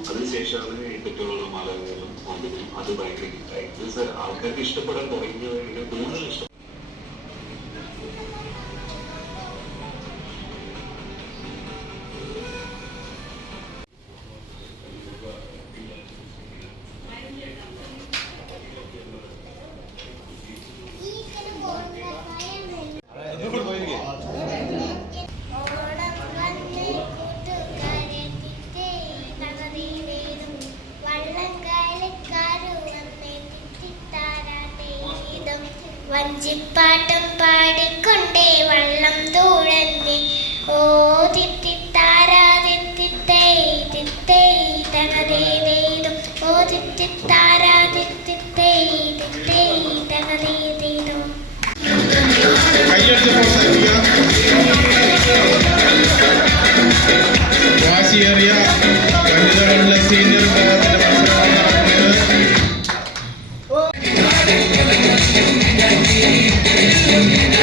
അതിനുശേഷമാണ് എട്ടിട്ടുള്ള മലകളും അത് ഭയങ്കര ഹിറ്റായി. ആൾക്കാർക്ക് ഇഷ്ടപ്പെടാൻ തുടങ്ങിയത് കൂടുതൽ ഇഷ്ടം വഞ്ചിപ്പാട്ടും പാടിക്കൊണ്ടേ വള്ളം തൂഴന്നി. ഓ തിത്തിത്താരാ തിത്തിത്തേ തിത്തേ തകതേതേതും ഓ തിത്തിത്താരാ തിത്തിത്തേ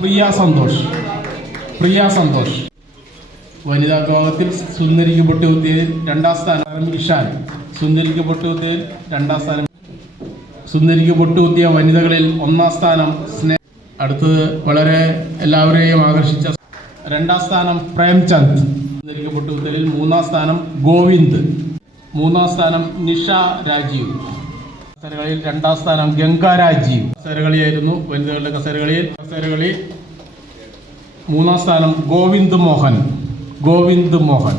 പ്രിയ സന്തോഷ്. പ്രിയ സന്തോഷ്. വനിതാ വിഭാഗത്തിൽ സുന്ദരിക്ക് പൊട്ടുകുത്തിയതിൽ രണ്ടാം സ്ഥാനം ഇഷാൻ. സുന്ദരിക്ക് പൊട്ടുകുത്തിയതിൽ രണ്ടാം സ്ഥാനം സുന്ദരിക്ക് പൊട്ടുകുത്തിയ വനിതകളിൽ ഒന്നാം സ്ഥാനം സ്നേഹ അടുത്തത് വളരെ എല്ലാവരെയും ആകർഷിച്ച രണ്ടാം സ്ഥാനം പ്രേംചന്ദ്. സുന്ദരിക്ക് പൊട്ടുകുത്തിയതിൽ മൂന്നാം സ്ഥാനം ഗോവിന്ദ്. മൂന്നാം സ്ഥാനം നിഷ രാജീവ്. കസേരകളിയിൽ രണ്ടാം സ്ഥാനം ഗംഗാരാജി. കസേരകളിയായിരുന്നു വനിതകളുടെ കസേരകളിയിൽ. കസേരകളി മൂന്നാം സ്ഥാനം ഗോവിന്ദ് മോഹൻ. ഗോവിന്ദ് മോഹൻ.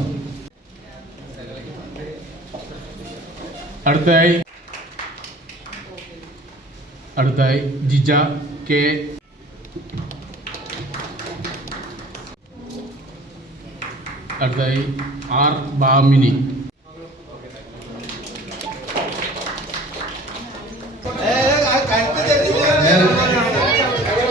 അടുത്തായി അടുത്തായി ജിജ കെ. അടുത്തായി ആർ ബാമിനി.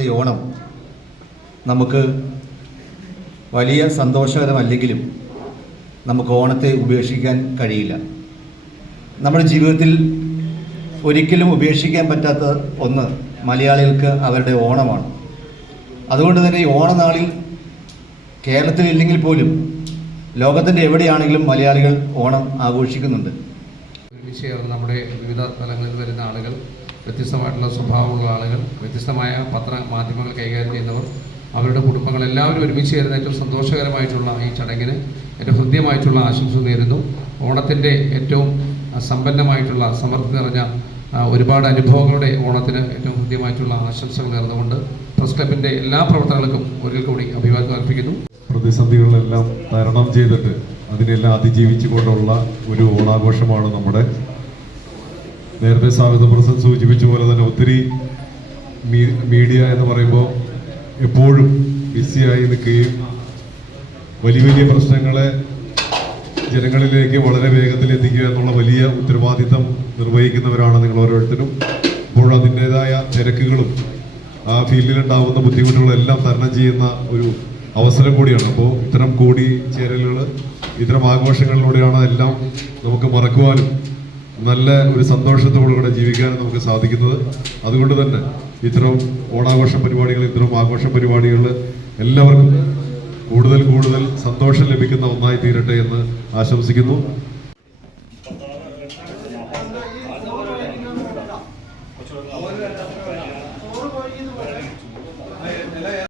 ഈ ഓണം നമുക്ക് വലിയ സന്തോഷകരമല്ലെങ്കിലും നമുക്ക് ഓണത്തെ ഉപേക്ഷിക്കാൻ കഴിയില്ല. നമ്മുടെ ജീവിതത്തിൽ ഒരിക്കലും ഉപേക്ഷിക്കാൻ പറ്റാത്ത ഒന്ന് മലയാളികൾക്ക് അവരുടെ ഓണമാണ്. അതുകൊണ്ട് തന്നെ ഈ ഓണനാളിൽ കേരളത്തിൽ ഇല്ലെങ്കിൽ പോലും ലോകത്തിന്റെ എവിടെയാണെങ്കിലും മലയാളികൾ ഓണം ആഘോഷിക്കുന്നുണ്ട്. ചേർന്ന് നമ്മുടെ വിവിധ തലങ്ങളിൽ വരുന്ന ആളുകൾ വ്യത്യസ്തമായിട്ടുള്ള സ്വഭാവമുള്ള ആളുകൾ വ്യത്യസ്തമായ പത്ര മാധ്യമങ്ങൾ കൈകാര്യം ചെയ്യുന്നവർ അവരുടെ കുടുംബങ്ങൾ എല്ലാവരും ഒരുമിച്ച് ചേരുന്ന ഏറ്റവും സന്തോഷകരമായിട്ടുള്ള ഈ ചടങ്ങിന് എന്റെ ഹൃദ്യമായിട്ടുള്ള ആശംസ നേരുന്നു. ഓണത്തിന്റെ ഏറ്റവും സമ്പന്നമായിട്ടുള്ള സമൃദ്ധി നിറഞ്ഞ ഒരുപാട് അനുഭവങ്ങളുടെ ഓണത്തിന് ഏറ്റവും ഹൃദ്യമായിട്ടുള്ള ആശംസകൾ നേർന്നുകൊണ്ട് പ്രസ് ക്ലബിന്റെ എല്ലാ പ്രവർത്തനങ്ങൾക്കും ഒരിക്കൽ കൂടി അഭിവാദ്യം അർപ്പിക്കുന്നു. പ്രതിസന്ധികളെല്ലാം തരണം ചെയ്തിട്ട് അതിനെല്ലാം അതിജീവിച്ചുകൊണ്ടുള്ള ഒരു ഓണാഘോഷമാണ് നമ്മുടെ നേരത്തെ സ്വാഗത പ്രസിഡന്റ് സൂചിപ്പിച്ച പോലെ തന്നെ ഒത്തിരി മീഡിയ എന്ന് പറയുമ്പോൾ എപ്പോഴും ബിസിയായി നിൽക്കുകയും വലിയ വലിയ പ്രശ്നങ്ങളെ ജനങ്ങളിലേക്ക് വളരെ വേഗത്തിൽ എത്തിക്കുക എന്നുള്ള വലിയ ഉത്തരവാദിത്തം നിർവഹിക്കുന്നവരാണ് നിങ്ങൾ ഓരോരുത്തരും. അപ്പോൾ അതിന്റെതായ തിരക്കുകളും ആ ഫീൽഡിലുണ്ടാവുന്ന ബുദ്ധിമുട്ടുകളെല്ലാം തരണം ചെയ്യുന്ന ഒരു അവസരം കൂടിയാണ്. അപ്പോൾ ഇത്തരം കൂടി ചേരലുകൾ ഇത്തരം ആഘോഷങ്ങളിലൂടെയാണ് എല്ലാം നമുക്ക് മറക്കുവാനും നല്ല ഒരു സന്തോഷത്തോടുകൂടെ ജീവിക്കാനും നമുക്ക് സാധിക്കുന്നത്. അതുകൊണ്ട് തന്നെ ഇത്തരം ഓണാഘോഷ പരിപാടികൾ ഇത്തരം ആഘോഷ പരിപാടികൾ എല്ലാവർക്കും കൂടുതൽ കൂടുതൽ സന്തോഷം ലഭിക്കുന്ന ഒന്നായി തീരട്ടെ എന്ന് ആശംസിക്കുന്നു.